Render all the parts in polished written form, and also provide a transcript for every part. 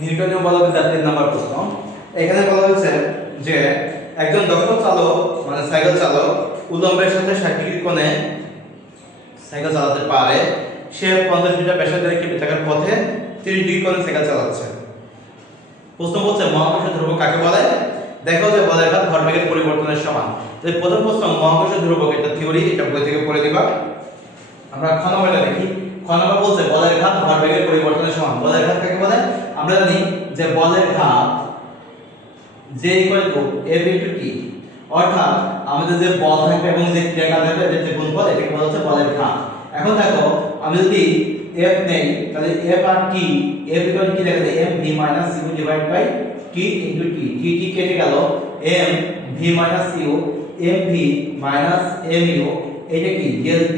নিউটনীয় বলবিদ্যার 3 নম্বর প্রশ্ন। এখানে বলা হয়েছে যে একজন দক্ষ চালক মানে সাইকেল চালক উল্লম্বের সাথে 60 ডিগ্রি কোণে সাইকেল চালাতে পারে। সে 50 মিটার ব্যাসার্ধের একটি বৃত্তাকার পথে 30 ডিগ্রি কোণে সাইকেল চালাচ্ছে। প্রশ্ন বলছে মহাকর্ষ ধ্রুবক কাকে বলে? দেখো যে বলের ঘাত ভরবেগের পরিবর্তনের সমান। তো প্রথম প্রশ্ন মহাকর্ষ ধ্রুবক, এটা থিওরি, এটা বই থেকে পড়ে দিবা। আমরা খ নম্বরটা দেখি। খ নম্বর বলছে বলের ঘাত ভরবেগের পরিবর্তনের সমান। বলের ঘাত কাকে বলে? আমরা জানি যে বলের ঘাত J = F * T, অর্থাৎ আমাদের যে বল থাকবে এবং যে ক্রিয়াকাল থাকবে এদের যে গুণফল এটাকে বলা হচ্ছে বলের ঘাত। এখন দেখো আমি যদি F নেই তাহলে F আর T, F = কি লেখা যায়? M v - u / T * T, T কেটে গেল, M v - u, M v - mu, এটা কি Lp,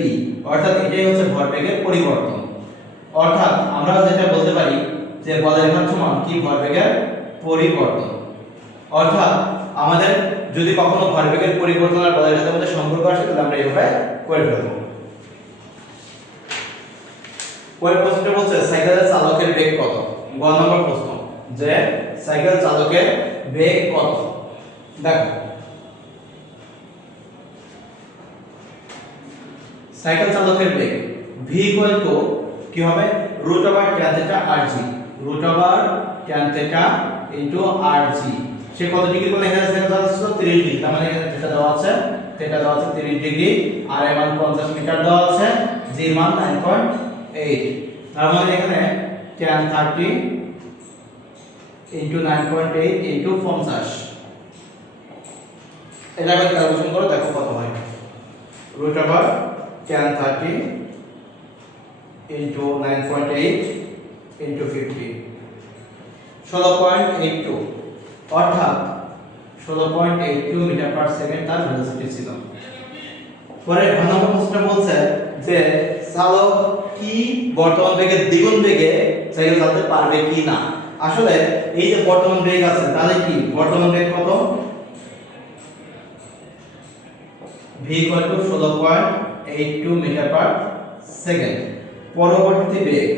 অর্থাৎ এটাই হচ্ছে ভরবেগের পরিবর্তন। অর্থাৎ আমরা যেটা বলতে পারি যে বলের ঘাত সমান কি ভরবেগের পরিবর্তন। অর্থাৎ আমাদের যদি কখনো ভরবেগের পরিবর্তন আর বলের ঘাতের মধ্যে সম্পর্ক আসে তাহলে আমরা এইভাবে করে ফেলব। পরের প্রশ্নটা বলছে সাইকেলের চালকের বেগ কত? গ নম্বর প্রশ্ন যে সাইকেল চালকের বেগ কত। দেখো সাইকেল চালকের বেগ v কি হবে? √tan θ rg, √tan θ * rg। সে কত ডিগ্রি কোণে এখানে সাইকেল চালাচ্ছে? 30 ডিগ্রি। তার মানে এখানে θ দেওয়া আছে, 30 ডিগ্রি, r এর মান 50 মিটার দেওয়া আছে, g এর মান 9.8। তার মানে এখানে tan 30 * 9.8 * 50, এটা আবার ক্যালকুলেশন করো, দেখো কত হয়। √tan 30 * 9.8 * 50, 16.82, অর্থাৎ 16.82 মিটার পার সেকেন্ড তার ভেলোসিটি ছিল। পরে ঘ নম্বর প্রশ্ন বলছে যে চালক কি বর্তমান বেগের দ্বিগুণ বেগে সাইকেল চালাতে পারবে কি না। আসলে এই যে বর্তমান বেগ আছে তাহলে কি বর্তমান বেগ কত? v = 16.82 metre per second. পরবর্তী বেগ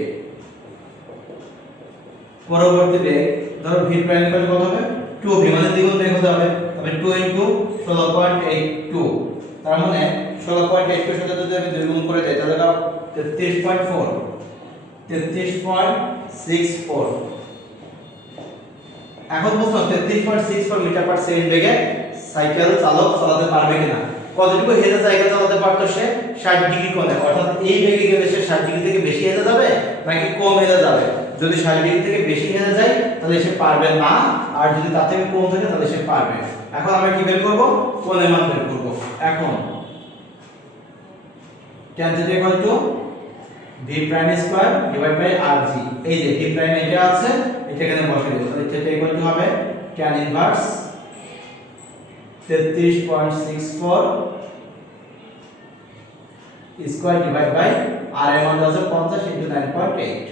ধরো v প্রাইম কত হবে? 2v, মানে দ্বিগুণ বেগ হতে হবে। তবে 2 * 16.82, তার মানে 16.82 এর সাথে যদি আমি 2 গুণ করে দেই তাহলে এটা 33.64। এখন প্রশ্ন 33.64 মিটার পার সেকেন্ড বেগে সাইকেল চালক চালাতে পারবে কিনা। কতটুকু হেলে সাইকেল চালাতে পারতো সে? 60 ডিগ্রি কোণে। অর্থাৎ এই বেগে গেলে সে 60 ডিগ্রি থেকে বেশি হেলে যাবে নাকি কম হেলে যাবে? যদি 60 ডিগ্রি থেকে বেশি হেলে যায় তাহলে সে পারবে না, আর যদি তার থেকে কম থাকে তাহলে সে পারবে। এখন আমরা কি বের করব? কোণের মান বের করব। এখন tan θ = v prime square / rg। এই যে v প্রাইম এটা আছে, এটা এখানে বসিয়ে দেব। তাহলে θ = হবে tan inverse 33.64 square divide by r এর মান আছে 50 * 9.8।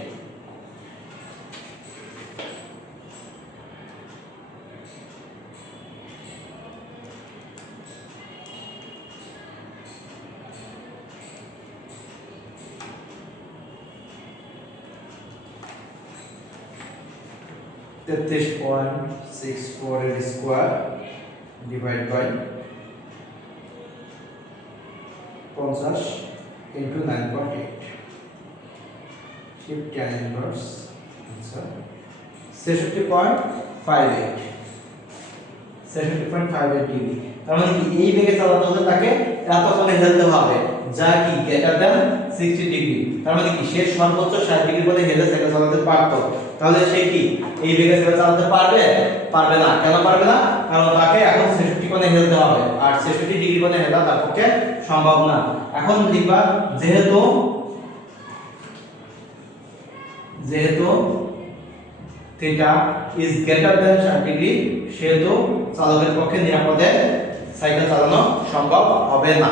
তেত্রিশ 63.64 এর square divide by 50 * 9.8, shift tan inverse আচ্ছা 66.58 ডিগ্রি। তার মানে কি এই বেগে চালাতে হলে তাকে এত কোণে হেলতে হবে যা কি গ্রেটার দ্যান 60 ডিগ্রি। তার মানে কি সে সর্বোচ্চ 60 ডিগ্রি কোণে হেলে সাইকেল চালাতে পারতো। তাহলে সে কি এই বেগে সাইকেল চালাতে পারবে? পারবে না। কেন পারবে না? কারণ তাকে এখন 66 কোণে হেলতে হবে, আর 66 ডিগ্রি কোণে হেলা তার পক্ষে সম্ভব না। এখন লিখবা যেহেতু theta is greater than 60 degree, সেহেতু চালকের পক্ষে নিরাপদে সাইকেল চালানো সম্ভব হবে না।